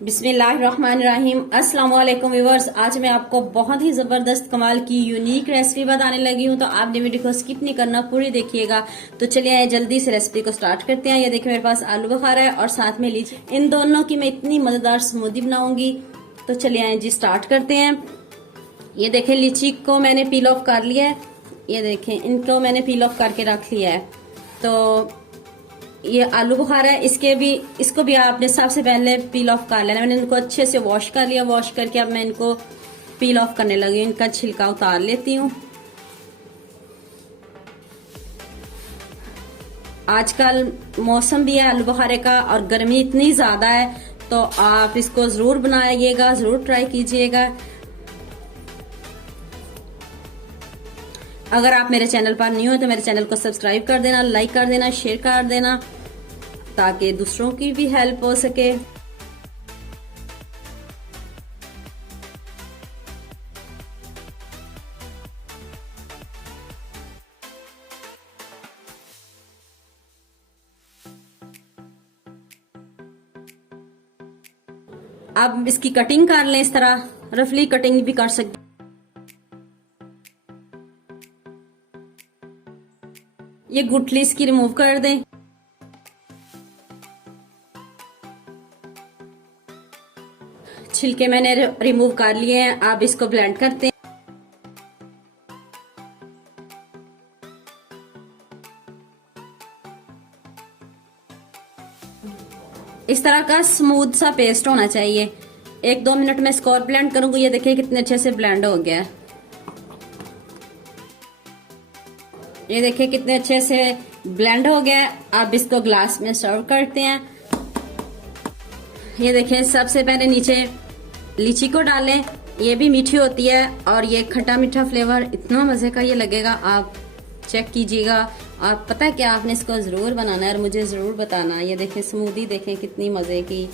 बिस्मिल्लाहिर्रहमानिर्रहीम। अस्सलाम वालेकुम व्यूअर्स। आज मैं आपको बहुत ही जबरदस्त कमाल की यूनिक रेसिपी बताने लगी हूँ, तो आपने वीडियो को स्किप नहीं करना, पूरी देखिएगा। तो चलिए आइए जल्दी से रेसिपी को स्टार्ट करते हैं। ये देखिए मेरे पास आलू बुखारा है और साथ में लीची, इन दोनों की मैं इतनी मजेदार स्मूदी बनाऊंगी। तो चलिए आइए जी स्टार्ट करते हैं। ये देखें लीची को मैंने पील ऑफ कर लिया है। ये देखें इनको मैंने पील ऑफ करके रख लिया है। तो ये आलू बुखारा है, इसको भी आपने सबसे पहले पील ऑफ कर लेना। मैंने इनको अच्छे से वॉश कर लिया। वॉश करके अब मैं इनको पील ऑफ करने लगी। इनका छिलका उतार लेती हूँ। आजकल मौसम भी है आलू बुखारे का और गर्मी इतनी ज्यादा है, तो आप इसको जरूर बनाइएगा, जरूर ट्राई कीजिएगा। अगर आप मेरे चैनल पर न्यू हो तो मेरे चैनल को सब्सक्राइब कर देना, लाइक कर देना, शेयर कर देना, ताकि दूसरों की भी हेल्प हो सके। आप इसकी कटिंग कर लें, इस तरह रफली कटिंग भी कर सकते। ये गुठली इसकी रिमूव कर दें। छिलके मैंने रिमूव कर लिए हैं। आप इसको ब्लेंड करते हैं। इस तरह का स्मूथ सा पेस्ट होना चाहिए। 1-2 मिनट में इसको और ब्लेंड करूंगी। ये देखिए कितने अच्छे से ब्लेंड हो गया है। ये देखिए कितने अच्छे से ब्लेंड हो गया है। अब इसको ग्लास में सर्व करते हैं। ये देखिए सबसे पहले नीचे लीची को डालें। ये भी मीठी होती है और ये खट्टा मीठा फ्लेवर इतना मजे का ये लगेगा, आप चेक कीजिएगा। और पता है क्या, आपने इसको जरूर बनाना है और मुझे जरूर बताना। ये देखें स्मूदी देखें कितनी मजे की।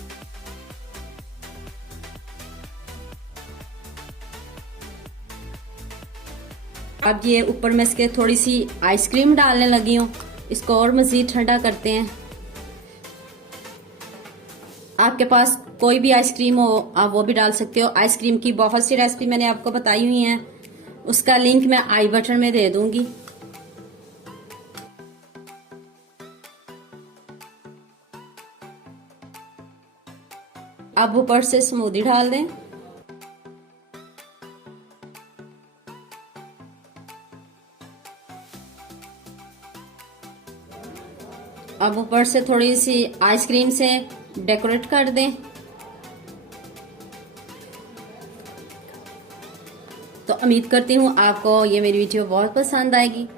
अब ये ऊपर में इसके थोड़ी सी आइसक्रीम डालने लगी हूँ। इसको और मजीद ठंडा करते हैं। आपके पास कोई भी आइसक्रीम हो आप वो भी डाल सकते हो। आइसक्रीम की बहुत सी रेसिपी मैंने आपको बताई हुई है, उसका लिंक मैं आई बटन में दे दूंगी। अब ऊपर से स्मूदी डाल दें। अब ऊपर से थोड़ी सी आइसक्रीम से डेकोरेट कर दें। तो उम्मीद करती हूँ आपको ये मेरी वीडियो बहुत पसंद आएगी।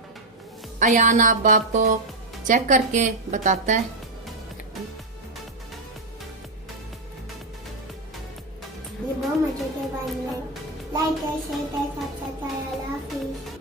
अयान आप आपको चेक करके बताता है। ये बहुत मजे के बन गए। Like share subscribe.